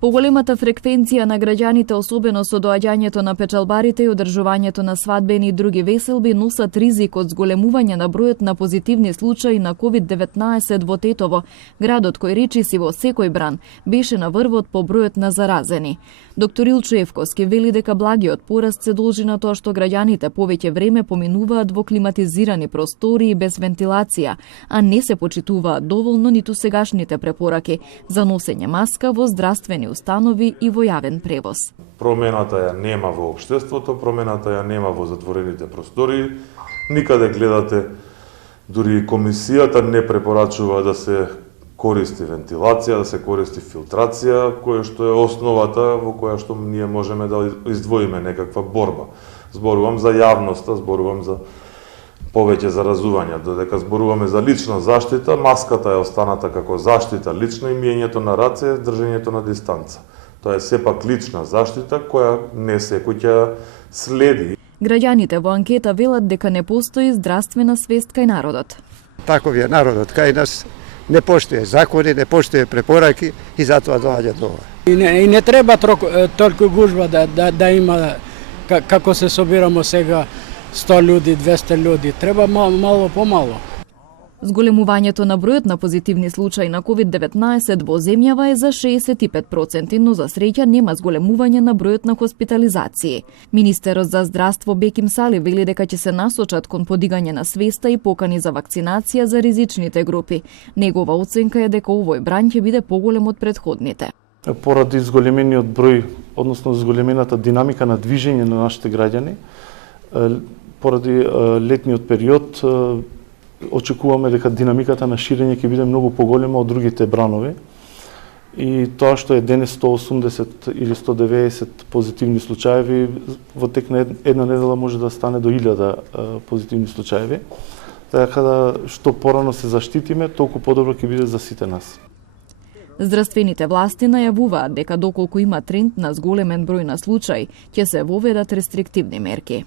Поголемата фреквенција на граѓаните, особено со доаѓањето на печалбарите и одржувањето на свадбени и други веселби, носат ризик од зголемување на бројот на позитивни случаи на COVID-19 во Тетово, градот кој речиси во секој бран беше на врвот по бројот на заразени. Доктор Илчо Евковски вели дека благиот пораст се должи на тоа што граѓаните повеќе време поминуваат во климатизирани простории без вентилација, а не се почитуваат доволно ниту сегашните препораки за носење маска во здравствени установи и во јавен превоз. Промената ја нема во општеството, промената ја нема во затворените простории. Никаде гледате, дури комисијата не препорачува да се користи вентилација, да се користи филтрација, која што е основата во која што ние можеме да издвоиме некаква борба. Зборувам за јавноста, зборувам за повеќе заразувања, додека зборуваме за лична заштита, маската е останата како заштита лична и миењето на раце, држењето на дистанца. Тоа е сепак лична заштита која не секој ќе следи. Граѓаните во анкета велат дека не постои здравствена свест кај народот. Таков е народот кај нас, не поштуе закони, не поштуе препораки и затоа доаѓа до ова. И не треба толку гужва да има како се собирамо сега 100 луѓе, 200 луѓе, треба мало помало. Зголемувањето на бројот на позитивни случаи на COVID-19 во земјава е за 65%, но за среќа нема зголемување на бројот на хоспитализации. Министерот за здравство Беким Сали вели дека ќе се насочат кон подигање на свеста и покани за вакцинација за ризичните групи. Негова оценка е дека овој брањ ќе биде поголем од претходните. Поради зголемениот број, односно зголемената динамика на движење на нашите граѓани, поради летниот период, очекуваме дека динамиката на ширење ќе биде многу поголема од другите бранови. И тоа што е денес 180 или 190 позитивни случаеви, во тек на една недела може да стане до 1000 позитивни случаеви. Така да што порано се заштитиме, толку подобро ќе биде за сите нас. Здравствените власти најавуваат дека доколку има тренд на зголемен број на случаи, ќе се воведат рестриктивни мерки.